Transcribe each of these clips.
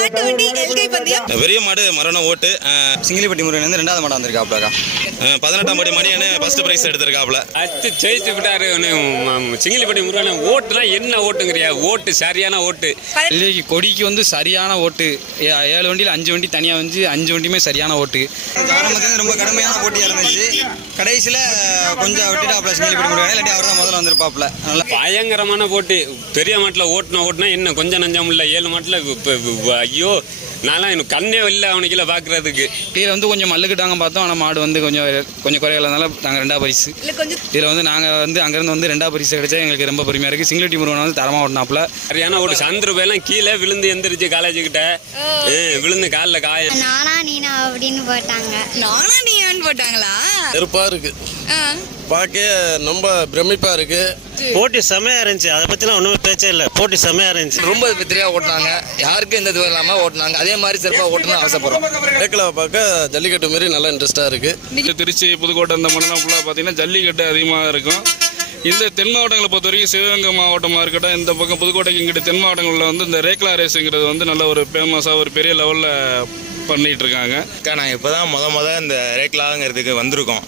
மாட்டு வண்டி எல்கை பந்தயம். பெரிய மாடு மரண ஓட்டு. சிங்கிலிப்பட்டி முருகன் வந்து 2வது மாடு வந்திருக்காப்லக்கா. 18ஆம் படி மணி ஃபர்ஸ்ட் பிரைஸ் எடுத்திருக்காப்ல. ஜெயிச்சு விட்டாரு. சிங்கிலிப்பட்டி முருகன் ஓட்டுனா என்ன ஓட்டுங்கிறியா? ஓட்டு சரியான ஓட்டு. கொடிக்கு வந்து சரியான ஓட்டு. 7 வண்டியில் 5 வண்டி தனியாக வந்து 5 வண்டியுமே சரியான ஓட்டு. ஆரம்பத்தில் ரொம்ப கடுமையான போட்டியாக இருந்துச்சு. கடைசியில் கொஞ்சம் விட்டுட்டாப்ல சிங்கிலிப்பட்டி முருகன். இல்லாட்டி அவர் தான் முதல்ல வந்திருப்பாப்ல. நல்லா பயங்கரமான போட்டி. பெரிய மாட்டில் ஓட்டுனா என்ன கொஞ்சம் நஞ்சம் இல்லை. 7 மாட்டில் ஐயோ நான்லாம் எனக்கு கண்ணே இல்லை அவனுக்குள்ள பார்க்குறதுக்கு. இதில் வந்து கொஞ்சம் மல்லுக்கிட்டாங்க பார்த்தோம். ஆனால் மாடு வந்து கொஞ்சம் குறையிலனால நாங்கள் 2வது பரிசு. இதில் வந்து நாங்கள் வந்து அங்கேருந்து வந்து 2வது பரிசு கிடைச்சா எங்களுக்கு ரொம்ப பெருமையாக இருக்குது. சிங்கிலிப்பட்டி முருகன் வந்து தரமாக ஓட்டினாப்புல. சரியான ஒரு சந்திர பேலாம் கீழே விழுந்து எந்திரிச்சு காலேஜுக்கிட்ட விழுந்து காலில் காயம். நானா நீனா அப்படின்னு போட்டாங்க. நானா நீயான்னு போட்டாங்களா? வெறுப்பா இருக்கு. பார்க்க ரொம்ப பிரமிப்பா இருக்கு. போட்டி செமையா இருந்துச்சு. அதை பத்திலாம் ஒண்ணுமே பேச்சே இல்லை. போட்டி செமையா இருந்துச்சு. ரொம்ப வெற்றியா ஓட்டினாங்க. யாருக்கும் எந்த இதுவும் இல்லாமல் ஓட்டினாங்க. அதே மாதிரி சிறப்பாக ஓட்டணும்னு ஆசைப்படுறோம். ரேக்லாவை பார்க்க ஜல்லிக்கட்டு மாரி நல்லா இன்ட்ரெஸ்டா இருக்கு. திருச்சி, புதுக்கோட்டை இந்த மண்ணெல்லாம் ஃபுல்லாக பார்த்தீங்கன்னா ஜல்லிக்கட்டு அதிகமாக இருக்கும். இந்த தென் மாவட்டங்களை பொறுத்த வரைக்கும் சிவகங்கை மாவட்டமாக இருக்கட்டும், இந்த பக்கம் புதுக்கோட்டைக்கு இங்கிட்ட தென் மாவட்டங்களில் வந்து இந்த ரேக்லா ரேஸுங்கிறது வந்து நல்ல ஒரு ஃபேமஸாக ஒரு பெரிய லெவலில் பண்ணிகிட்டு இருக்காங்க. நாங்கள் இப்போ தான் இந்த ரேக்லாங்கிறதுக்கு வந்திருக்கோம்.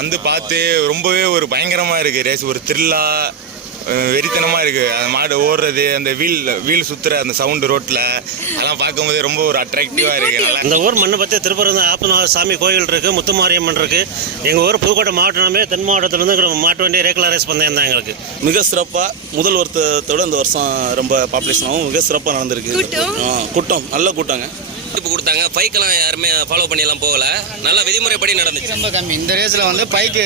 வந்து பார்த்து ரொம்பவே ஒரு பயங்கரமாக இருக்குது. ரேஸ் ஒரு த்ரில்லாக வெறித்தனமாக இருக்குது. அந்த மாடு ஓடுறது, அந்த வீல் சுற்றுற அந்த சவுண்டு ரோட்டில் அதெல்லாம் பார்க்கும்போதே ரொம்ப ஒரு அட்ராக்டிவாக இருக்குது. இந்த ஊர் மண்ணை பற்றி திருப்பரம் ஆப்பநாத சாமி கோயில் இருக்குது, முத்துமாரியம்மன் இருக்குது. எங்கள் ஊர் புதுக்கோட்டை மாவட்டமே தென் மாவட்டத்திலேருந்து மாட்டு வண்டி ரேக்லா ரேஸ் பந்தயம் தான் எங்களுக்கு. மிக சிறப்பாக முதல் வருத்தத்தோட இந்த வருஷம் ரொம்ப பாப்புலேஷனாகவும் மிக சிறப்பாக நடந்திருக்கு. கூட்டம் நல்ல கூட்டங்க. கொடுத்தாங்க. பைக்கெல்லாம் யாருமே ஃபாலோ பண்ணி எல்லாம் போகல. நல்லா விதிமுறைப்படி நடந்துச்சு. ரொம்ப கம்மி. இந்த ரேஸில் வந்து பைக்கு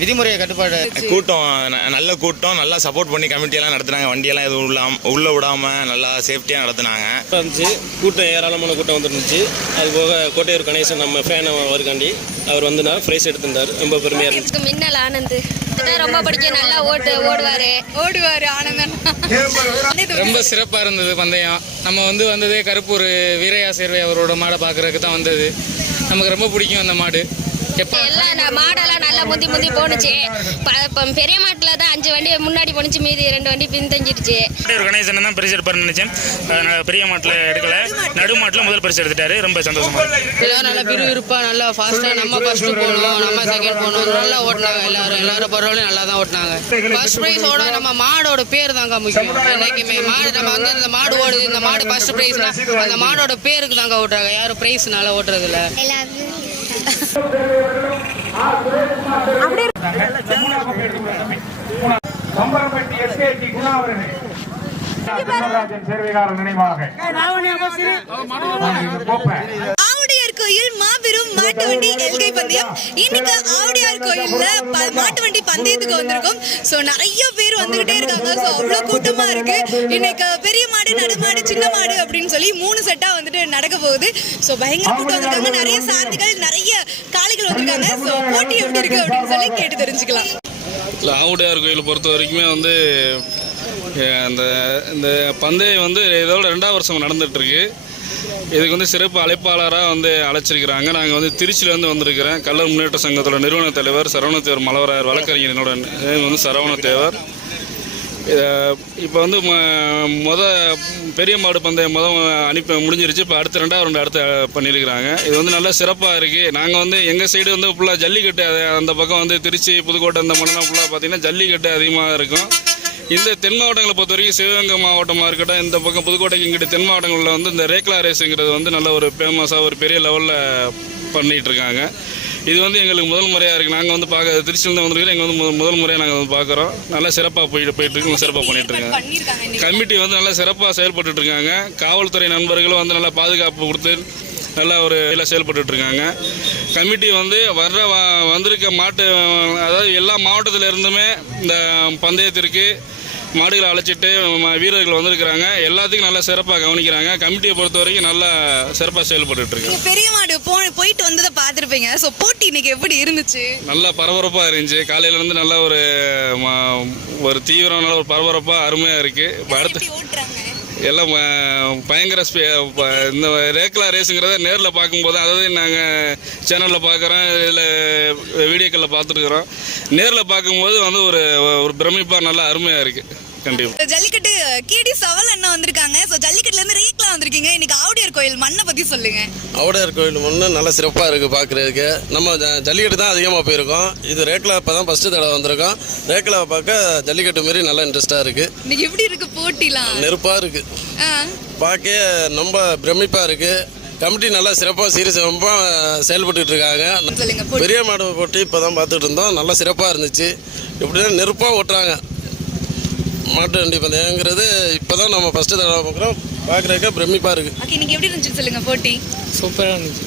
விதிமுறையை கட்டுப்பாடு. கூட்டம் நல்ல கூட்டம், நல்லா சப்போர்ட் பண்ணி கமிட்டியெல்லாம் நடத்துனாங்க. வண்டியெல்லாம் எதுவும் உள்ள விடாமல் நல்லா சேஃப்டியாக நடத்துனாங்க. இருந்துச்சு. கூட்டம் ஏராளமான கூட்டம் வந்துருந்துச்சு. அது போக கோட்டையூர் கணேசன் நம்ம ஃபேன் வருக்காண்டி அவர் வந்து நான் ப்ரைஸ் எடுத்திருந்தார். ரொம்ப பெருமையாக இருந்துச்சு. மின்னல் ஆனந்த் ரொம்ப பிடிக்கும். நல்லா ஓடுவார் ஆனந்தன். ரொம்ப சிறப்பாக இருந்தது பந்தயம். நம்ம வந்து வந்ததே கருப்பூர் வீரையா சேர்வை அவரோட மாடை பார்க்குறதுக்கு தான் வந்தது. நமக்கு ரொம்ப பிடிக்கும் அந்த மாடு. எல்லாம் மாடெல்லாம் நல்லா முந்தி போணுச்சு. பெரிய மாட்டில் தான் 5 வண்டி முன்னாடி போணுச்சு, மீதி 2 வண்டி பின்தங்கிடுச்சு. ஒரு கணேசன் தான் பரிசு எடுப்பாருன்னு நினைச்சேன். பெரிய மாட்டில் எடுக்கல, நடு மாட்டில் முதல் பரிசு எடுத்துட்டாரு. ரொம்ப சந்தோஷமா எல்லாரும் நல்லா விறுவிறுப்பா நல்லா ஃபாஸ்ட்டாக நம்ம ஃபர்ஸ்ட் போகணும், நம்ம செகண்ட் போகணும். நல்லா ஓட்டினாங்க. எல்லாரும் பரவாயில்ல நல்லா தான் ஓட்டினாங்க. ஃபர்ஸ்ட் ப்ரைஸோட நம்ம மாடோட பேர் தாங்க முக்கியம். என்னைக்குமே மாடு நம்ம வந்து இந்த மாடு ஓடுது, இந்த மாடு ஃபர்ஸ்ட் ப்ரைஸ்னா அந்த மாடோட பேருக்கு தாங்க ஓட்டுறாங்க. யாரும் ப்ரைஸ்னால ஓட்டுறது இல்லை. ஆவுடையார் கோயில் மாபெரும் மாட்டு வண்டி எல்கை பந்தயம். இன்னைக்கு ஆவுடையார் கோயில்ல மாட்டு வண்டி பந்தயத்துக்கு வந்திருக்கும். ஸோ நிறைய பேர் வந்துகிட்டே இருக்காங்க. ஸோ அவ்வளோ கூட்டமா இருக்கு. இன்னைக்கு பெரிய மாடு, நடுமாடு, சின்ன மாடு அப்படின்னு சொல்லி 3 செட்டா வந்துட்டு நடக்க போகுது. ஸோ பயங்கர கூட்டம் வந்திருக்காங்க. நிறைய சார்ந்துகள், நிறைய காளைகள் வந்திருக்காங்க. ஸோ போட்டி எப்படி இருக்கு அப்படின்னு சொல்லி கேட்டு தெரிஞ்சுக்கலாம். ஆவுடையார் கோயில் பொறுத்த வரைக்குமே வந்து இந்த பந்தயம் வந்து இதோட 2வது வருஷம் நடந்துகிட்ருக்கு. இதுக்கு வந்து சிறப்பு அழைப்பாளராக வந்து அழைச்சிருக்கிறாங்க. நாங்கள் வந்து திருச்சியிலேருந்து வந்திருக்கிறேன். கள்ளர் முன்னேற்ற சங்கத்தோட நிறுவன தலைவர் சரவணத்தேவர் மலவராயர், வழக்கறிஞரோட வந்து சரவணத்தேவர். இப்போ வந்து பெரிய மாடு பந்தயம் முடிஞ்சிருச்சு. இப்போ அடுத்த 2வது ரவுண்டு அடுத்து பண்ணியிருக்கிறாங்க. இது வந்து நல்லா சிறப்பாக இருக்குது. நாங்கள் வந்து எங்கள் சைடு வந்து ஃபுல்லாக ஜல்லிக்கட்டு, அந்த பக்கம் வந்து திருச்சி, புதுக்கோட்டை இந்த மண்ணெல்லாம் ஃபுல்லாக பார்த்திங்கன்னா ஜல்லிக்கட்டு அதிகமாக இருக்கும். இந்த தென் மாவட்டங்களை பொறுத்த வரைக்கும் சிவகங்கை மாவட்டமாக இருக்கட்டும், இந்த பக்கம் புதுக்கோட்டைக்கு இங்கிட்ட தென் மாவட்டங்களில் வந்து இந்த ரேக்லா ரேஸுங்கிறது வந்து நல்ல ஒரு ஃபேமஸாக ஒரு பெரிய லெவலில் பண்ணிகிட்டு இருக்காங்க. இது வந்து எங்களுக்கு முதல் முறையாக இருக்குது. நாங்கள் வந்து திருச்சியிலேருந்து வந்திருக்கிறோம். எங்கள் வந்து முதல் முறையாக நாங்கள் வந்து பார்க்குறோம். நல்லா சிறப்பாக போயிட்டுருக்கு, சிறப்பாக பண்ணிகிட்ருக்காங்க. கமிட்டி வந்து நல்லா சிறப்பாக செயல்பட்டுருக்காங்க. காவல்துறை நண்பர்களும் வந்து நல்லா பாதுகாப்பு கொடுத்து நல்லா ஒரு இதில் செயல்பட்டுருக்காங்க. கமிட்டி வந்து வந்திருக்க மாட்டு, அதாவது எல்லா மாவட்டத்தில் இருந்துமே இந்த பந்தயத்திற்கு மாடுகளை அழைச்சிட்டு வீரர்கள் வந்திருக்கிறாங்க. எல்லாத்துக்கும் நல்லா சிறப்பாக கவனிக்கிறாங்க. கமிட்டியை பொறுத்த வரைக்கும் நல்லா சிறப்பாக செயல்பட்டு இருக்கு. பெரிய மாடு போயிட்டு வந்ததை பார்த்துருப்பீங்க. ஸோ போட்டி இன்னைக்கு எப்படி இருந்துச்சு? நல்லா பரபரப்பாக இருந்துச்சு. காலையிலேருந்து நல்லா ஒரு தீவிரம், நல்ல ஒரு பரபரப்பாக அருமையாக இருக்குது. அடுத்து எல்லாம் பயங்கர இந்த ரேக்லா ரேஸுங்கிறத நேரில் பார்க்கும்போது, அதாவது நாங்கள் சேனலில் பார்க்குறோம், இதில் வீடியோக்களில் பார்த்துருக்குறோம். நேரில் பார்க்கும்போது வந்து ஒரு பிரமிப்பாக நல்லா அருமையாக இருக்குது. கண்டிப்பாக ஜல்லிக்கட்டு கேடி சவால் அண்ணா வந்திருக்காங்க. ஸோ ஜல்லிக்கட்டுலேருந்து ரேக்லா வந்திருக்கீங்க. இன்னைக்கு ஆவுடையார் கோயில் மண்ணை பத்தி சொல்லுங்க. ஆவுடையார் கோயில் முன்னே நல்லா சிறப்பாக இருக்குது பார்க்குறதுக்கு. நம்ம ஜல்லிக்கட்டு தான் அதிகமாக போயிருக்கோம். இது ரேக்லா இப்போ தான் ஃபஸ்ட்டு தடவை வந்திருக்கோம். ரேக்லாவை பார்க்க ஜல்லிக்கட்டு மாரி நல்லா இன்ட்ரெஸ்ட்டாக இருக்குது. இன்னைக்கு எப்படி இருக்கு போட்டிலாம்? நெருப்பாக இருக்குது, பார்க்க ரொம்ப பிரமிப்பாக இருக்குது. கமிட்டி நல்லா சிறப்பாக சிறப்பாக செயல்பட்டு இருக்காங்க. பெரிய மாடு போட்டி இப்போ தான் பார்த்துட்டு இருந்தோம். நல்லா சிறப்பாக இருந்துச்சு. எப்படின்னா நெருப்பாக ஓட்டுறாங்க மாட்டு வண்டி பந்தயங்கிறது. இப்போ தான் நம்ம ஃபஸ்ட்டு தடவை பார்க்குறோம். பார்க்குறதுக்கு பிரமிப்பாக இருக்குது. இன்னைக்கு எப்படி இருந்துச்சு சொல்லுங்க போட்டி? சூப்பராக இருந்துச்சு.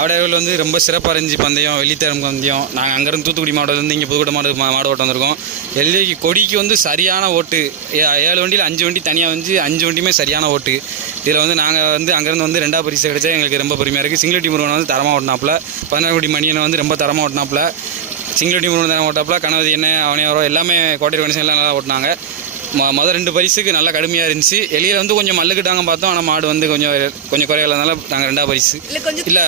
ஆவடையாவில் வந்து ரொம்ப சிறப்பாக இருந்துச்சு பந்தயம், வெள்ளித்தரம் பந்தயம். நாங்கள் அங்கேருந்து தூத்துக்குடி மாவட்டத்துலேருந்து இங்கே புதுக்கோட்டை மாடு ஓட்ட வந்திருக்கோம். எல்லைக்கு கொடிக்கு வந்து சரியான ஓட்டு. 7 வண்டியில் 5 வண்டி தனியாக வந்து 5 வண்டியுமே சரியான ஓட்டு. இதில் வந்து நாங்கள் வந்து அங்கேருந்து வந்து 2வது பரிசு கிடைச்சா எங்களுக்கு ரொம்ப பெருமையாக இருக்குது. சிங்கிளட்டி முருகன் வந்து தரமாக ஓட்டினாப்புல, 14 மணியனை வந்து ரொம்ப தரமாக ஓட்டினாப்புல, சிங்கிளட்டி முருகன் தரமாக ஓட்டாப்புல, கணவதி என்ன அவனையாரோ எல்லாமே கோட்டை கணேசன் எல்லாம் நல்லா ஓட்டினாங்க. மொதல் 2 பரிசுக்கு நல்லா கடுமையாக இருந்துச்சு. எலியில் வந்து கொஞ்சம் மல்லுக்கிட்டாங்க பார்த்தோம். ஆனால் மாடு வந்து கொஞ்சம் குறையிறதுனால நாங்கள் 2வது பரிசு இல்லை.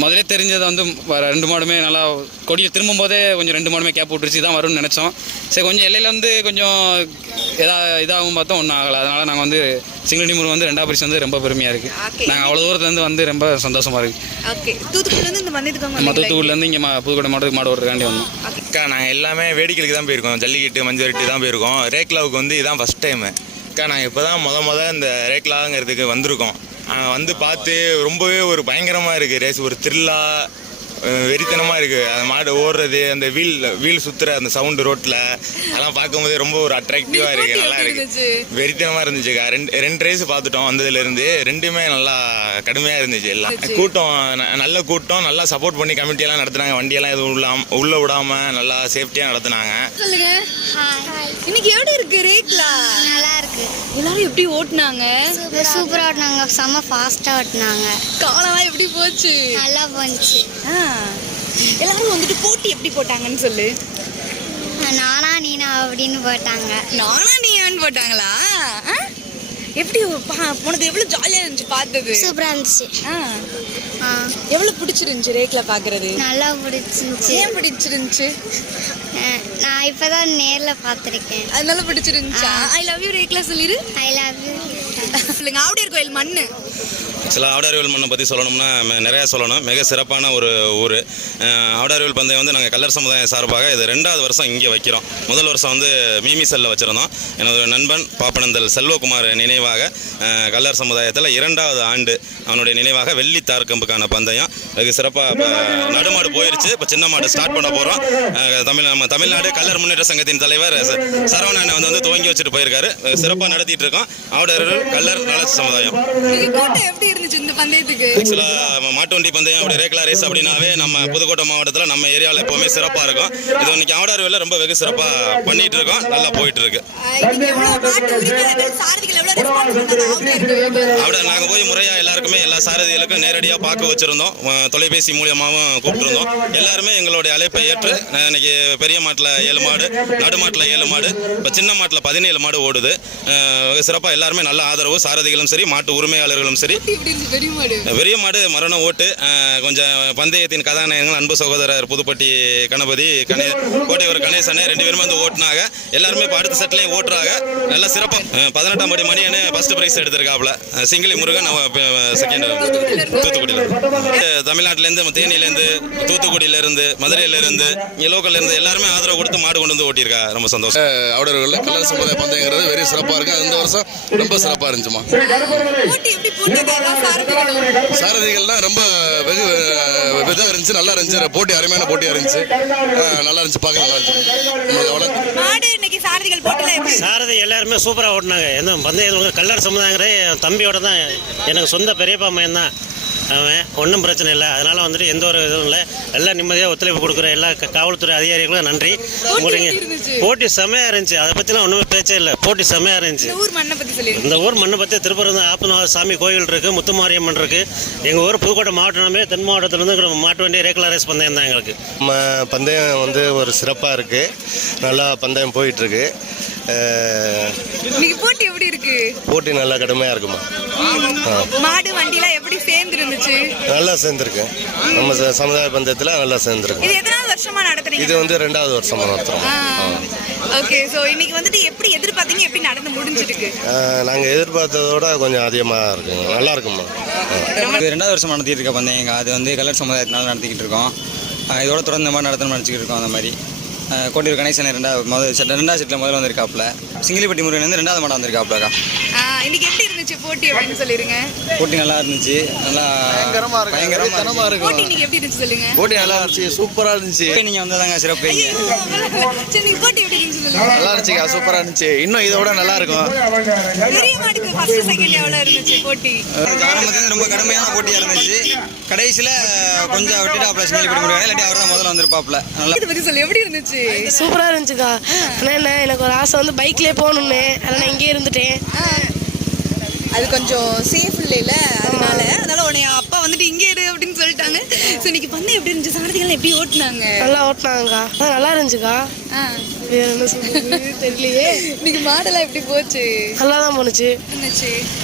முதலே தெரிஞ்சதை வந்து 2 மாடுமே நல்லா கொடியை திரும்பும் போதே கொஞ்சம் 2 மாடுமே கேப் விட்டுருச்சு தான் வரும்னு நினச்சோம். சரி கொஞ்சம் எல்லையில் வந்து கொஞ்சம் இதாகும் பார்த்தோம், ஒன்றும் ஆகலை. அதனால் நாங்கள் வந்து சிங்கிளடி முருகன் வந்து 2வது பரிசு வந்து ரொம்ப பெருமையாக இருக்குது. நாங்கள் அவ்வளோ தூரத்துலேருந்து வந்து ரொம்ப சந்தோஷமாக இருக்குது. தூத்துக்குடியிலேருந்து இந்த பந்தயத்துக்கு நம்ம தூத்துக்குடியிலேருந்து இங்கே புதுக்கோட்டை மாடு ஓட்டுறதுக்காண்டி வந்தோம். அக்கா நாங்கள் எல்லாமே வேடிக்கைக்கு தான் போயிருக்கோம். ஜல்லிக்கட்டு மஞ்சள் தான் போயிருக்கோம். ரேக்லாவுக்கு வந்து இதுதான் ஃபஸ்ட் டைமு. அக்கா நாங்கள் இப்போ தான் முத இந்த ரேக்லாங்கிறதுக்கு வந்திருக்கோம். வந்து பார்த்து ரொம்பவே ஒரு பயங்கரமாக இருக்குது ரேஸ். ஒரு த்ரில்லாக வெறித்தனமாக இருக்குது. அந்த மாடு ஓடுறது, அந்த வீல் சுற்றுற அந்த சவுண்டு ரோட்டில் அதெல்லாம் பார்க்கும்போதே ரொம்ப ஒரு அட்ராக்டிவாக இருக்குது. நல்லா இருக்குது, வெறித்தனமாக இருந்துச்சுக்கா. ரெண்டு ரேஸ் பார்த்துட்டோம் வந்ததுலேருந்து. 2மே நல்லா கடுமையாக இருந்துச்சு. எல்லாம் கூட்டம் நல்ல கூட்டம், நல்லா சப்போர்ட் பண்ணி கமிட்டியெல்லாம் நடத்துனாங்க. வண்டியெல்லாம் எதுவும் உள்ளே விடாமல் நல்லா சேஃப்டியாக நடத்துனாங்க. இன்னைக்கு எப்படி இருக்கு ரேக்லா? நல்லா இருக்கு. எல்லாரும் எப்படி ஓட்டுனாங்க? சூப்பரா ஓட்டினாங்க, செம்ம ஃபாஸ்டா ஓட்டினாங்க. காலெல்லாம் எப்படி போச்சு? நல்லா போச்சு. எல்லாரும் வந்துட்டு போட்டி எப்படி போட்டாங்கன்னு சொல்லு. நானா நீனா அப்படின்னு போட்டாங்க. நானா நீயான்னு போட்டாங்களா? எப்படி போனது எவ்வளவு ஜாலியா இருந்துச்சு பார்த்தது? சூப்பரா இருந்துச்சு. எவ்வளவு பிடிச்சிருந்துச்சு ரேக்ல பாக்குறது? நல்லா பிடிச்சிருந்துச்சு. ஏன் பிடிச்சிருந்துச்சு? நான் இப்பதான் நேர்ல பாத்திருக்கேன், அதனால பிடிச்சிருந்துச்சா? ஐ லவ் யூ ரேக்லா சொல்லிரு. I love you. சொல்லுங்க. ஆவுடையார் கோயில் மண்ணு. ஆக்சுவலாக ஆவுடையார் மண்ணை பற்றி சொல்லணும்னா நிறையா சொல்லணும். மிக சிறப்பான ஒரு ஊர் ஆவுடையார் பந்தயம் வந்து நாங்கள் கல்லர் சமுதாயம் சார்பாக இது 2வது வருஷம் இங்கே வைக்கிறோம். முதல் வருஷம் வந்து மீமிசல்ல வச்சுருந்தோம். எனது நண்பன் பாப்பனந்தல் செல்வகுமார் நினைவாக கல்லர் சமுதாயத்தில் 2வது ஆண்டு அவனுடைய நினைவாக வெள்ளி தார்கம்புக்கான பந்தயம் வெகு சிறப்பாக நடுமாடு போயிடுச்சு. இப்போ சின்ன மாடு ஸ்டார்ட் பண்ண போகிறோம். நம்ம தமிழ்நாடு கல்லர் முன்னேற்ற சங்கத்தின் தலைவர் சரவணன் வந்து துவங்கி வச்சுட்டு போயிருக்காரு. சிறப்பாக நடத்திட்டு இருக்கோம் ஆவுடையார் கல்லர் நல சமுதாயம். ஆக்சுவலாக மாட்டு வண்டி பந்தயம் அப்படி ரேக்லா ரேஸ் அப்படின்னாவே நம்ம புதுக்கோட்டை மாவட்டத்தில் நம்ம ஏரியாவில் எப்போவுமே சிறப்பாக இருக்கும். இது இன்னைக்கு ஆவுடையார் ரொம்ப வெகு சிறப்பாக பண்ணிட்டு இருக்கோம். நல்லா போயிட்டு இருக்கு. ஆவுடையார் நாங்கள் போய் முறையாக எல்லாருக்குமே எல்லா சாரதிகளுக்கும் நேரடியாக பார்க்க வச்சிருந்தோம். தொலைபேசி மூலியமாகவும் கூப்பிட்டுருந்தோம். எல்லாருமே எங்களுடைய அழைப்பை ஏற்று இன்னைக்கு பெரிய மாட்டில் 7 மாடு, நடு மாட்டில் 7 மாடு, இப்போ சின்ன மாட்டில் 17 மாடு ஓடுது. சிறப்பாக எல்லாருமே நல்ல ஆதரவு. சாரதிகளும் சரி, மாட்டு உரிமையாளர்களும் சரி. பெரிய மாடு மரண ஓட்டு. கொஞ்சம் பந்தயத்தின் கதாநாயகங்கள் அன்பு சகோதரர் புதுப்பட்டி கணபதி கோட்டையூர் கணேசனே 2 பேருமே வந்து ஓட்டுனாங்க. எல்லாருமே இப்போ அடுத்த செட்லையும் ஓட்டுறாங்க. நல்லா சிறப்பாக 18ஆம் படி மணியனு ஃபர்ஸ்ட் பிரைஸ் எடுத்திருக்காப்புல. சிங்கிளி முருகன் செகண்ட் தூத்துக்குடியில். தமிழ்நாட்டிலேருந்து, தேனியிலேருந்து, தூத்துக்குடியிலேருந்து, மதுரையிலேருந்து, இங்கே லோக்கல்லேருந்து எல்லாருமே ஆதரவு கொடுத்து மாடு கொண்டு வந்து ஓட்டியிருக்கா. ரொம்ப சந்தோஷம். ஆவுடையார் கல்லர் சமுதாய பந்தயங்கிறது வெரி சிறப்பாக இருக்குது. இந்த வருஷம் ரொம்ப சிறப்பாக இருந்துச்சுமா. சாரதிகள்லாம் ரொம்ப வெகு இதாக இருந்துச்சு, நல்லா இருந்துச்சு. போட்டி அருமையான போட்டியாக இருந்துச்சு. நல்லா இருந்துச்சு, பார்க்க நல்லா இருந்துச்சு. சாரதி எல்லாருமே சூப்பராக ஓட்டினாங்க. எந்த பந்தயம் கல்லர் சமுதாயங்கிற என் தம்பியோட தான், எனக்கு சொந்த பெரியப்பா மையன் தான் அவன். ஒன்றும் பிரச்சனை இல்லை. அதனால் வந்துட்டு எந்த ஒரு இதுவும் இல்லை. எல்லாம் நிம்மதியாக ஒத்துழைப்பு கொடுக்குற எல்லா காவல்துறை அதிகாரிகளும் நன்றி. உங்களுக்கு போட்டி செம்மையாக இருந்துச்சு. அதை பற்றிலாம் ஒன்றுமே பேச்சே இல்லை. போட்டி செம்மையாக இருந்துச்சு. இந்த ஊர் மண்ணை பற்றி திருப்பூர் ஆப்பநாத சாமி கோயில் இருக்குது, முத்துமாரியம்மன் இருக்குது. எங்கள் ஊர் புதுக்கோட்டை மாவட்டமே தென் மாவட்டத்திலேருந்து மாட்டு வண்டி ரேக்லா ரேஸ் பந்தயம் தான் எங்களுக்கு. நம்ம பந்தயம் வந்து ஒரு சிறப்பாக இருக்குது. நல்லா பந்தயம் போயிட்டுருக்கு. போட்டி எப்படி இருக்கு? போட்டி நல்லா கடுமையாக இருக்குமா. மாடு வண்டிலாம் எப்படி எப்படி சேர்ந்து இருந்துச்சு? நல்லா சேர்ந்துருக்கு. நம்ம சமுதாய பந்தயத்தில் நல்லா சேர்ந்துருக்கு. இது எத்தனாவது வருஷமா நடத்துறீங்க? இது வந்து 2வது வருஷமா நடத்துறோம். ஓகே, ஸோ இன்னைக்கு வந்துட்டு எப்படி எதிர்பார்த்தீங்க, எப்படி நடந்து முடிஞ்சிருக்கு? நாங்கள் எதிர்பார்த்ததோட கொஞ்சம் அதிகமாக இருக்குங்க. நல்லா இருக்குமா. 2வது வருஷம் நடத்திட்டு இருக்க பந்தயங்க. அது வந்து கலர் சமுதாயத்தினால நடத்திக்கிட்டு இருக்கோம். இதோட தொடர்ந்து இந்த மாதிரி நடத்தணும்னு நினச்சிக்கிட்டு இருக்கோம். அந்த மாதிரி கோட்டையூர் கணேசன் 2வது செட்டில் முதல்ல வந்திருக்காப்புல. சிங்கிலிப்பட்டி முருகன் வந்து 2வது மாடம் வந்திருக்காப்புலக்கா. இன்னைக்கு எப்படி இருந்துச்சு போட்டி அப்படின்னு சொல்லிருங்க. போட்டி நல்லா இருந்துச்சு. நல்லா பயங்கரமா இருக்கு. போட்டி இன்னைக்கு எப்படி இருந்துச்சு சொல்லுங்க. போட்டி நல்லா இருந்துச்சு. சூப்பரா இருந்துச்சு. நீங்க வந்ததாங்க சிறப்பு. சரி, நீங்க போட்டி எப்படி இருந்துச்சு சொல்லுங்க. நல்லா இருந்துச்சுக்கா. சூப்பரா இருந்துச்சு. இன்னும் இதோட நல்லா இருக்கும். பெரிய மாடுக்கு ஃபர்ஸ்ட் செகண்ட் எவ்வளவு இருந்துச்சு போட்டி? ஆரம்பத்துல ரொம்ப கடுமையான போட்டியா இருந்துச்சு. கடைசியில கொஞ்சம் விட்டுட்டாப்ல சிங்கிலிப்பட்டி முருகன். இல்லாட்டி அவர் தான் முதல்ல வந்திருப்பாப்ல. நல்லா இதை பத்தி சொல்லி எப்படி இருந்துச்சு? சூப்பரா இருந்துச்சுக்கா. என்ன எனக்கு ஒரு ஆசை வந்து பைக்லயே போகணும்னு, அதனால நான் இங்கே இருந்துட்டேன். அது கொஞ்சம் சேஃப் இல்லைல்ல, அதனால உன்னை அப்பா வந்துட்டு இங்கே இரு அப்படின்னு சொல்லிட்டாங்க. ஸோ இன்னைக்கு பண்ண எப்படி இருந்துச்சு? சாரதிகள் எப்படி ஓட்டினாங்க? நல்லா ஓட்டினாங்கக்கா. நல்லா இருந்துச்சுக்கா. என்ன சொல்றது தெரியலையே. இன்னைக்கு மாடெல்லாம் எப்படி போச்சு? நல்லா தான் போனுச்சு.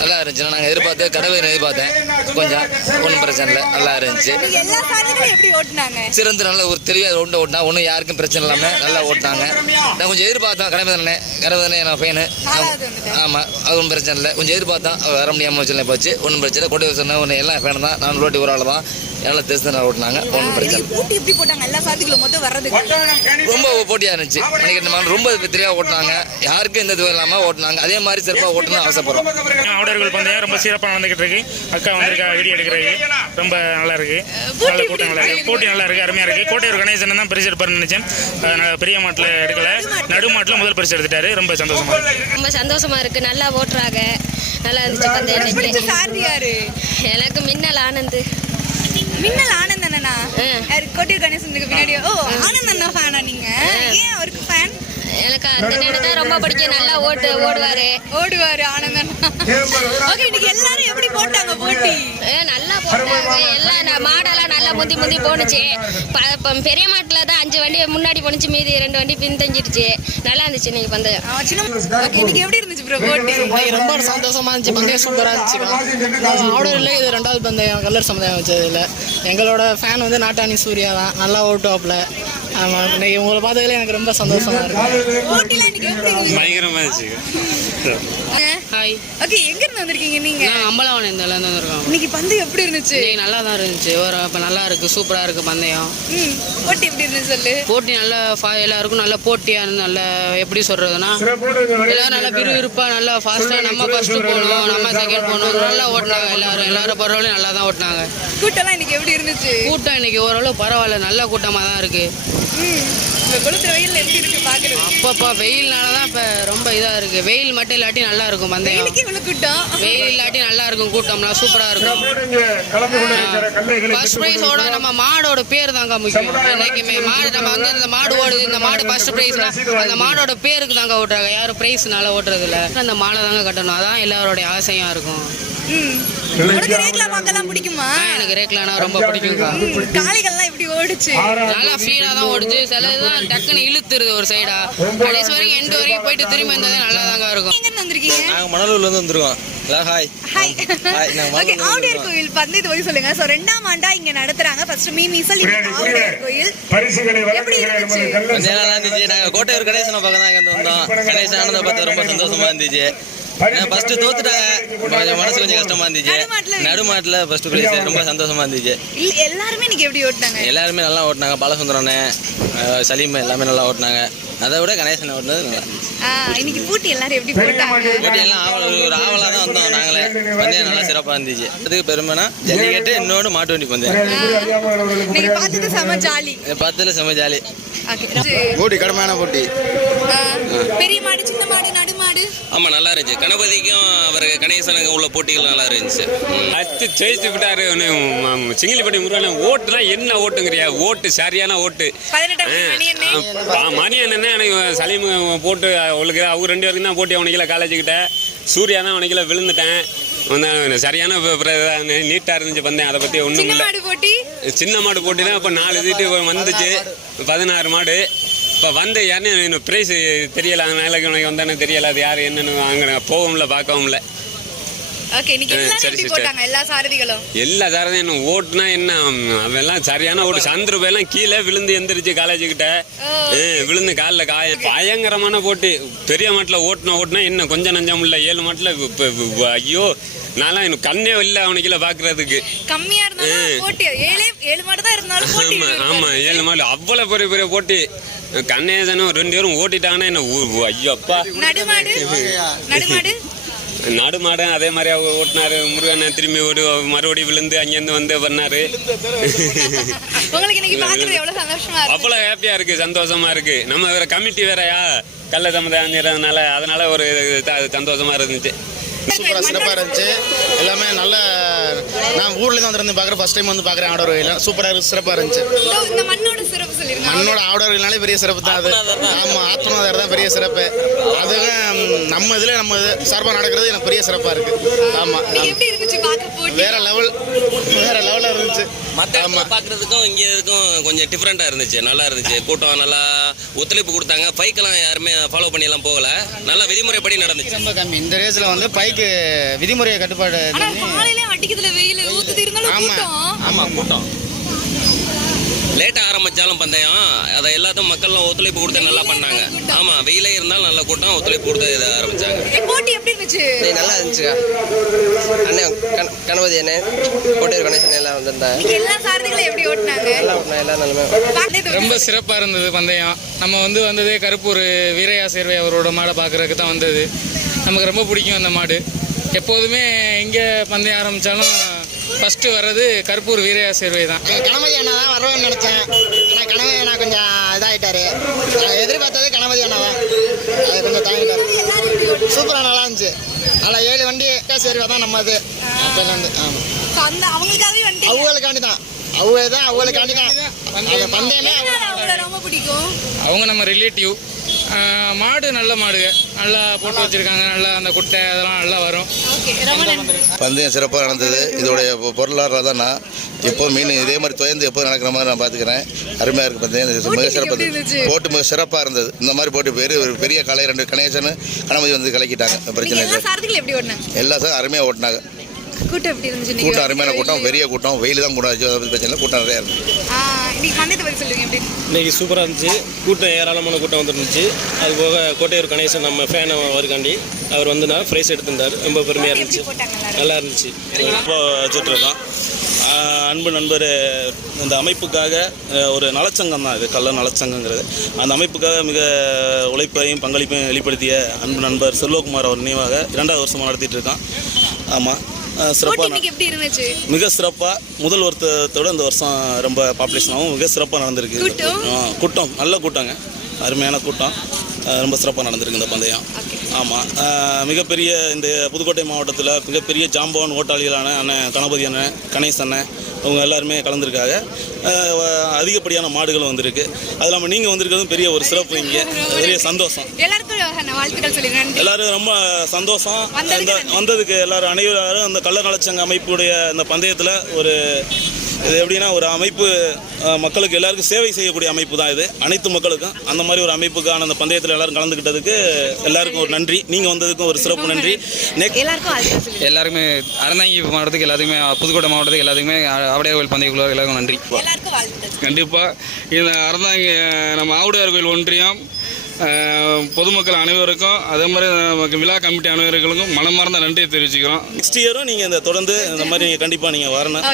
நல்லா இருந்துச்சு. நாங்கள் எதிர்பார்த்து கடவுள் எதிர்பார்த்தேன். கொஞ்சம் ஒன்றும் பிரச்சனை இல்லை. நல்லா இருந்துச்சு. எல்லா சாரதிகளும் எப்படி ஓட்டினாங்க? சிறந்து நல்ல ஒரு தெரியாத ஒன்று ஓட்டினா ஒன்றும் யாருக்கும் பிரச்சனை இல்லாமல் நல்லா ஓட்டினாங்க. நான் கொஞ்சம் எதிர்பார்த்தேன். கடவுள் என் பையனு. ஆமாம், அது ஒன்றும் பிரச்சனை இல்லை. கொஞ்சம் எதிர்பார்த்தேன். வர முடியாமல் வச்சு போச்சு. ஒன்றும் பிரச்சனை. கொண்டு சொன்ன ஒன்று எல்லாம் ஃபேன் தான். நான் ரோட்டி ஒரு ஆள் தான். நல்லா தெரிஞ்சு நல்லா ஓட்டினாங்க. ஒன்றும் பிரச்சனை. போட்டி எப்படி போட்டாங்க? எல்லா சாரதிகளும் மொத்தம் வர்றதுக்கு ரொம்ப போட்டியாக இருந்துச்சு. ரொம்ப தெரியா ஓட்டினாங்க. யாருக்கும் எந்த இதுவும் இல்லாமல் ஓட்டினாங்க. அதே மாதிரி சிறப்பாக ஓட்டணும்னு ஆசைப்படுறோம். ஆடர்கள் பந்தயம் ரொம்ப சிறப்பாக நடந்துகிட்டு இருக்கு. அக்கா வந்திருக்கா வீடியோ எடுக்கிறது. ரொம்ப நல்லா இருக்கு. நல்ல கூட்டம் நல்லா இருக்கு. போட்டி நல்லா இருக்கு. அருமையாக இருக்கு. கோட்டையூர் கணேசன் தான் பரிசு எடுப்பாருன்னு நினைச்சேன். பெரிய மாட்டில் எடுக்கல, நடு மாட்டில் முதல் பரிசு எடுத்துட்டாரு. ரொம்ப சந்தோஷமா இருக்கு. ரொம்ப சந்தோஷமா இருக்கு. நல்லா ஓட்டுறாங்க. நல்லா இருந்துச்சு பந்தயம். சாரதி யாரு? எனக்கு மின்னல் ஆனந்த். மின்னல் ஆனந்த் அண்ணனா? கோட்டையூர் கணேசனுக்கு பின்னாடி. ஓ, ஆனந்த் அண்ணா ஃபேனா நீங்க? ஏன் அவருக்கு ஃபேன்? எனக்கு அந்த நேரத்தை ரொம்ப பிடிக்கும். நல்லா ஓடுவாரு ஆனந்த் அண்ணா. ஓகே, இன்னைக்கு எல்லாரும் எப்படி போட்டாங்க போட்டி? நல்லா போட்டாங்க. எல்லாம் மாடெல்லாம் நல்லா முந்தி போனுச்சு. பெரிய மாட்டுல தான் 5 வண்டி முன்னாடி போனுச்சு. மீதி 2 வண்டி பின்தங்கிருச்சு. நல்லா இருந்துச்சு இன்னைக்கு பந்தயம். இன்னைக்கு எப்படி இருந்துச்சு ப்ரோ போட்டி? ரொம்ப சந்தோஷமா இருந்துச்சு. பந்தயம் சூப்பரா இருந்துச்சு. ஆடோரில் இது 2வது பந்தயம் கல்லர் சமுதாயம் வச்சதுல. எங்களோட ஃபேன் வந்து நாட்டாணி சூர்யா தான். நல்லா ஓட்டுவாப்ல. ஆமா, இன்னைக்கு உங்களை பார்த்ததுல எனக்கு ரொம்ப சந்தோஷமா இருக்கு. பயங்கரமா இருந்துச்சு. ஹாய். ஓகே, எங்க இருந்து வந்திருக்கீங்க நீங்க? நான் அம்பலவாணி இந்த வந்திருக்கோம். இன்னைக்கு பந்தயம் எப்படி இருந்துச்சு? நல்லா தான் இருந்துச்சு. இப்போ நல்லா இருக்கு. சூப்பரா இருக்கு பந்தயம். போட்டி எப்படி இருந்துச்சு சொல்லு. போட்டி நல்லா எல்லாருக்கும் நல்ல போட்டியா இருந்து. நல்ல எப்படி சொல்றதுன்னா எல்லாரும் நல்லா விறுவிறுப்பா நல்லா ஃபாஸ்டா நம்ம ஃபர்ஸ்ட் போகணும், நம்ம செகண்ட் போகணும். நல்லா ஓட்டினாங்க. எல்லாரும் பரவாயில்ல நல்லா தான் ஓட்டினாங்க. கூட்டம்லாம் இன்னைக்கு எப்படி இருந்துச்சு? கூட்டம் இன்னைக்கு ஓரளவு பரவாயில்ல. நல்ல கூட்டமா தான் இருக்கு. கொளுத்துற வெயில் எப்படி இருக்கு பாக்குறது? அப்பப்பா வெயில்னால தான் இப்போ ரொம்ப இதாக இருக்குது. வெயில் மட்டும் இல்லாட்டி நல்லா இருக்கும் பந்தயம். வெயில் இல்லாட்டி நல்லா இருக்கும். கூட்டம்லாம் சூப்பராக இருக்கும். ஃபர்ஸ்ட் ப்ரைஸோட நம்ம மாடோட பேர் தாங்க முக்கியம். என்றைக்குமே மாடு நம்ம வந்து இந்த மாடு ஓடுது, இந்த மாடு ஃபர்ஸ்ட் ப்ரைஸ்னா அந்த மாடோட பேருக்கு தாங்க ஓட்டுறாங்க. யாரும் ப்ரைஸ்னால ஓட்டுறது இல்லை. அந்த மாலை தாங்க கட்டணும். அதான் எல்லாரோடைய ஆசையாக இருக்கும். எனக்கு ரேக்லானா ரொம்ப பிடிக்கும்க்கா. காளைகள்லாம் எப்படி ஓடுச்சு? நல்லா ஃபீலா தான் ஓடுச்சு. சிலதுதான் டக்குன்னு இழுத்துருது ஒரு சைடா. கடைசி வரைக்கும் எண்டு வரைக்கும் போயிட்டு திரும்பி வந்ததே நல்லா தாங்க இருக்கும். எங்க வந்திருக்கீங்க? நாங்கள் மணலூர்ல இருந்து வந்திருக்கோம். ஹாய். ஓகே, ஆவுடையார் கோயில் பந்தயத்தை பத்தி சொல்லுங்க. சோ 2ஆம் ஆண்டா இங்க நடத்துறாங்க. ஃபர்ஸ்ட் மீசல் ஆவுடையார் கோயில் எப்படி இருந்துச்சு? நல்லா இருந்துச்சு. நாங்கள் கோட்டையூர் கணேசனை பார்க்க தான் இங்கே வந்தோம். கணேசன் ஆனதை பார்த்து ரொம்ப சந்தோஷமா இருந்துச்சு. ஃபர்ஸ்ட் தோத்துட்டாங்க. மனசு கொஞ்சம் கஷ்டமா இருந்துச்சு. நடுமாட்டில் ஃபர்ஸ்ட் பிரைஸ் ரொம்ப சந்தோஷமா இருந்துச்சு. எல்லாருமே இன்னைக்கு எப்படி ஓட்டினாங்க? எல்லாருமே நல்லா ஓட்டினாங்க. பாலசுந்தரனே, சலீம் எல்லாமே நல்லா ஓட்டினாங்க. அதை விட கணேசன் ஓட்டினது நல்லா இருந்துச்சு. இன்னைக்கு போட்டி எல்லாரும் எப்படி போட்டாங்க? போட்டி எல்லாம் ஒரு ஆவலாக தான் வந்தோம். நாங்களே பந்தயம் நல்லா சிறப்பாக இருந்துச்சு. அதுக்கு பெருமைனா ஜல்லிக்கட்டு, இன்னொன்று மாட்டு வண்டி பந்தயம். நீங்க பார்த்தது செம ஜாலி. பார்த்ததுல செம ஜாலி. போட்டி கடுமையான போட்டி. பெரிய மாடு, சின்ன மாடு, நடு மாடு. ஆமாம், நல்லா இருந்துச்சு. கணபதிக்கும் அவருக்கு கணேசனுக்கும் உள்ள போட்டிகள் நல்லா இருந்துச்சு. அடுத்து ஜெயிச்சு விட்டாரு. சிங்கிலிப்பட்டி முருகன் ஓட்டுனா என்ன ஓட்டுங்கிறியா? ஓட்டு சரியான ஓட்டு. 18 மணி என்னன்னா எனக்கு சலீம் போட்டு அவளுக்கு அவங்க 2 பேருக்கு தான் போட்டி. அவனுக்குல காலேஜுக்கிட்ட சூர்யா தான் அவனுக்குல விழுந்துட்டேன். சரியான நீட்டாக இருந்துச்சு பந்தயம். அதை பற்றி ஒன்றும் இல்லை. சின்ன மாடு போட்டி தான். இப்போ 4 சீட்டு வந்துச்சு. 16 மாடு இப்போ வந்து யாருன்னு ப்ரைஸ் தெரியலை. அதனால உனக்கு வந்தானே தெரியலை. அது யார் என்னென்னு வாங்கின போகும்ல, பார்க்கவும்ல. ஓகே, இன்னைக்கு எல்லாரும் சரி, எப்படி sister. போட்டாங்க எல்லா சாரதிகளும்? எல்லா சாரதையும் என்ன ஓட்டுனா என்ன அவெல்லாம் சரியான ஓட்டு. சந்திர எல்லாம் கீழே விழுந்து எந்திரிச்சு காலேஜ் கிட்ட விழுந்து காலில் பயங்கரமான போட்டி. பெரிய மாட்டில் ஓட்டுனா என்ன கொஞ்சம் நஞ்சம் இல்லை. 7 மாட்டில் ஐயோ நான்லாம் எனக்கு கண்ணே இல்லை அவனுக்குள்ள பாக்குறதுக்கு. கம்மியா இருந்தாலும் போட்டி 7 மாடு தான் இருந்தாலும் போட்டி. ஆமா 7 மாடு அவ்வளவு பெரிய பெரிய போட்டி. கண்ணே தானே 2 பேரும் ஓட்டிட்டாங்கன்னா என்ன ஐயோ அப்பா. நடுமாடு அதே மாதிரி ஓட்டினாரு. முருகன் திரும்பி மறுபடியும் விழுந்து அங்கேருந்து வந்து பண்ணாரு. உங்களுக்கு இன்னைக்கு பாக்குறது எவ்வளவு சந்தோஷமா இருக்கு? அவ்வளவு ஹாப்பியா இருக்கு, சந்தோஷமா இருக்கு. நம்ம வேற கமிட்டி வேறயா கள்ள சமுதாயம்னால அதனால ஒரு சந்தோஷமா இருந்துச்சு. சூப்பராக சிறப்பாக இருந்துச்சு. எல்லாமே நல்ல நான் ஊர்லேருந்து வந்துருந்து பார்க்குறேன். ஃபஸ்ட் டைம் வந்து பார்க்குறேன் ஆடவர் கோயில். சூப்பராக சிறப்பாக இருந்துச்சு. இந்த மண்ணோட சிறப்பு சொல்லிருங்க. மண்ணோட ஆடவர் கோயில்னாலே பெரிய சிறப்பு தான் அது. ஆமாம், ஆத்மநாதர் தான் பெரிய சிறப்பு. அதுவும் நம்ம இதில் நம்ம சார்பாக நடக்கிறது எனக்கு பெரிய சிறப்பாக இருக்குது. ஆமாம், எப்படி இருந்துச்சு பார்க்க? போட்டி வேற லெவலில் இருந்துச்சு. மற்ற பார்க்குறதுக்கும் இங்கே இதுக்கும் கொஞ்சம் டிஃப்ரெண்ட்டாக இருந்துச்சு. நல்லா இருந்துச்சு. கூட்டம் நல்லா ஒத்துழைப்பு கொடுத்தாங்க. பைக்கெல்லாம் யாருமே ஃபாலோ பண்ணியெல்லாம் போகலை. நல்லா விதிமுறைப்படி நடந்துச்சு. ரொம்ப கம்மி இந்த ரேஸில் வந்து பைக்கு விதிமுறையை கட்டுப்பாடு. காலையில அடிக்கிறதுல வெயில் ஊத்துது இருந்தாலும் கூட்டம். ஆமாம், கூட்டம் லேட்டாக ஆரம்பித்தாலும் பந்தயம் அதை எல்லாத்தையும் மக்கள்லாம் ஒத்துழைப்பு கொடுத்து நல்லா பண்ணாங்க. ஆமாம், வெயிலே இருந்தாலும் நல்ல கூட்டம் ஒத்துழைப்பு கொடுத்து இதை ஆரம்பித்தாங்க. போட்டி எப்படி இருந்துச்சு? நல்லா இருந்துச்சுக்கா. அண்ணன் கணபதி அண்ணன் கோட்டையூர் கணேசன் எல்லாம் வந்திருந்தாங்க. எல்லா சாரதிகளும் எப்படி ஓட்டினாங்க? எல்லாம் நல்லமே ரொம்ப சிறப்பாக இருந்தது பந்தயம். நம்ம வந்ததே கருப்பூர் வீரையா சேர்வை அவரோட மாடை பார்க்குறதுக்கு தான் வந்தது. நமக்கு ரொம்ப பிடிக்கும் அந்த மாடு. எப்போதுமே எங்கே பந்தயம் ஆரம்பித்தாலும் ஃபஸ்ட்டு வர்றது கருப்பூர் வீரையா சேர்வை தான். கணபதி அண்ணா தான் வரவேன்னு நினச்சேன். ஆனால் கணபதி அண்ணா கொஞ்சம் இதாகிட்டாரு. எதிர்பார்த்தது கணபதி அண்ணா தான். அது கொஞ்சம் தாங்கிட்டாரு. சூப்பராக நல்லா இருந்துச்சு. அதில் 7 வண்டி சேர்வை தான் நம்ம அது அப்போலேருந்து. ஆமாம், அவங்களுக்காண்டி தான். அவங்களுக்காண்டி தான் அந்த பந்தயமே. ரொம்ப பிடிக்கும். அவங்க நம்ம ரிலேட்டிவ். மாடு நல்ல மாடுங்க, நல்லா போட்டு வச்சுருக்காங்க. நல்லா அந்த குட்டை அதெல்லாம் நல்லா வரும். பந்தயம் சிறப்பாக நடந்தது. இதோடைய பொருளாதாரம் தான் நான் எப்போ மீன் இதே மாதிரி துயர்ந்து எப்போ நடக்கிற மாதிரி நான் பார்த்துக்கிறேன். அருமையாக இருக்குது பந்தயம். மிக சிறப்பாக போட்டு மிக சிறப்பாக இருந்தது. இந்த மாதிரி போட்டு ஒரு பெரிய கலை 2 கணேசன் கணபதி வந்து கலக்கிட்டாங்க. பிரச்சனை இல்லை. எல்லா சார் அருமையாக ஓட்டினாங்க. கூட்டம் எப்படி இருந்துச்சு? கூட்டம் அருமையான கூட்டம், பெரிய கூட்டம். வெயில் தான் கூட பிரச்சனை இல்லை, கூட்டம் நிறையா இருந்துச்சு. இன்னைக்கு சூப்பராக இருந்துச்சு. கூட்டம் ஏராளமான கூட்டம் வந்துருந்துச்சு. அது போக கோட்டையூர் கணேசன் நம்ம ஃபேன் அவருக்காண்டி அவர் வந்து ப்ரைஸ் எடுத்திருந்தார். ரொம்ப பெருமையாக இருந்துச்சு, நல்லா இருந்துச்சு. ரொம்ப வச்சுட்ருக்கோம். அன்பு நண்பர் இந்த அமைப்புக்காக ஒரு நலச்சங்கம் தான் இது, கள்ள நலச்சங்கங்கிறது. அந்த அமைப்புக்காக மிக உழைப்பையும் பங்களிப்பையும் வெளிப்படுத்திய அன்பு நண்பர் செல்வகுமார் அவர் நினைவாக 2வது வருஷமாக நடத்திட்டு இருக்கான். ஆமாம், சிறப்பாக மிக சிறப்பாக முதல் வருத்தத்தோடு இந்த வருஷம் ரொம்ப பாப்புலேஷனாகவும் மிக சிறப்பாக நடந்திருக்கு. கூட்டம் நல்ல கூட்டங்க, அருமையான கூட்டம். ரொம்ப சிறப்பாக நடந்திருக்கு இந்த பந்தயம். ஆமாம், மிகப்பெரிய இந்த புதுக்கோட்டை மாவட்டத்தில் மிகப்பெரிய ஜாம்பவான் ஓட்டாளிகளான அண்ணன் கணபதி அண்ணன், கணேச் அண்ணன், அவங்க எல்லாருமே கலந்துருக்காங்க. அதிகப்படியான மாடுகளும் வந்திருக்கு. அது இல்லாமல் நீங்கள் வந்திருக்கிறதும் பெரிய ஒரு சிறப்பு. இங்கே பெரிய சந்தோஷம். எல்லாரும் ரொம்ப சந்தோஷம். வந்ததுக்கு எல்லாரும் அனைவரும் அந்த கள்ள நலச்சங்க அமைப்புடைய இந்த பந்தயத்தில் ஒரு இது எப்படின்னா ஒரு அமைப்பு மக்களுக்கு எல்லாருக்கும் சேவை செய்யக்கூடிய அமைப்பு தான் இது, அனைத்து மக்களுக்கும். அந்த மாதிரி ஒரு அமைப்புக்கான அந்த பந்தயத்தில் எல்லாரும் கலந்துக்கிட்டதுக்கு எல்லாருக்கும் ஒரு நன்றி. நீங்கள் வந்ததுக்கும் ஒரு சிறப்பு நன்றி. எல்லாருக்குமே அறந்தாங்கி மாவட்டத்துக்கு எல்லாத்துக்குமே, புதுக்கோட்டை மாவட்டத்துக்கு எல்லாத்துக்குமே, ஆவுடையார் கோயில் பந்தயக்குழு எல்லாருக்கும் நன்றி. கண்டிப்பாக இந்த அறந்தாங்கி நம்ம ஆவுடையார் கோயில் ஒன்றியம் பொதுமக்கள் அனைவருக்கும் அதே மாதிரி நமக்கு விழா கமிட்டி அனைவர்களுக்கும் மனமார்ந்த நன்றியை தெரிவிச்சுக்கிறோம். நெக்ஸ்ட் இயரும் நீங்கள் இந்த தொடர்ந்து இந்த மாதிரி கண்டிப்பாக நீங்கள் வரணும்.